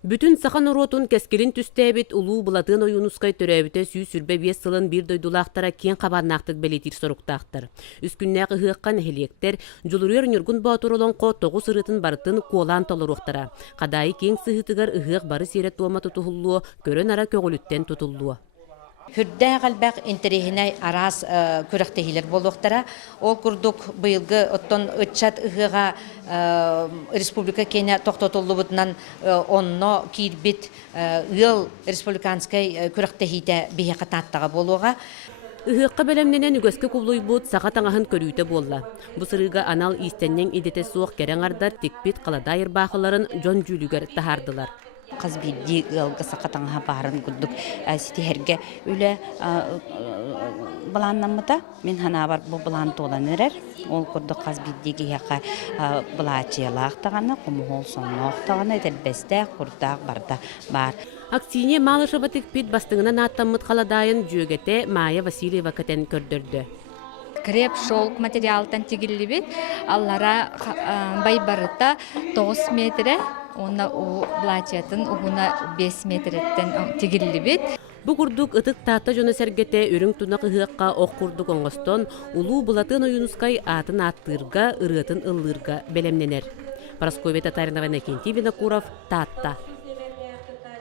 Бүтін сахан оротун кескелин түстәбит улуу булатын оюнускай төрәбіте сүй сүрбе бес сылын bir дойдулақтара кен қабаннақтық белетир соруктақтыр. Үскүннәк ыһыққан хелектер жолурер нюргун батуролон ко тоғыз ырытын барытын куолан толоруқтара. Қадайы кен сыһытыгар ыһық бары серет туама тутухуллуо, көрөн ара көгөлүттен тутуллуо. Хүрдә галбак интерехинай арас күрәктәһиләр болуктара. Ол курдук быелгы оттон ытчат ыгыга республика Кения токтотуллубутунан онно кирбит ыл республиканскай күрәктәһидә бие кататтага болуга. Ыһыққа бәлемненен үгөскө кублуйбут саға таңаһын көрүүтэ буолла. Бу сырыга анал истеннен идете суох керең ардар тикпит каладайыр баахыларын жон жүлүгер тахардылар. Кыз бидди ылгы сакатаңа барын курдук ситихерге үле баланнамыта мен хана бар бу балан толанырар ол курдук кыз биддиге яка балачыялактаганы кумул сонноктаганы телбесте курдак барда бар. Аксине малышева тикпит бастыңынан аттаммыт каладайын жөгете Майя Васильева катен көрдөрдү. Креп шелк материалтан тигиллибит аллара байбарыта 9 метре онна у платьятын угуна 5 метреттен тигиллибит. Бу курдук ытык таата жона сергете өрүң тунак ыһыакка ок курдук оңостон улуу булатын оюнускай атын аттырга ырытын ыллырга белемненер. Парасковья Татаринова, Иннокентий Винокуров, Татта.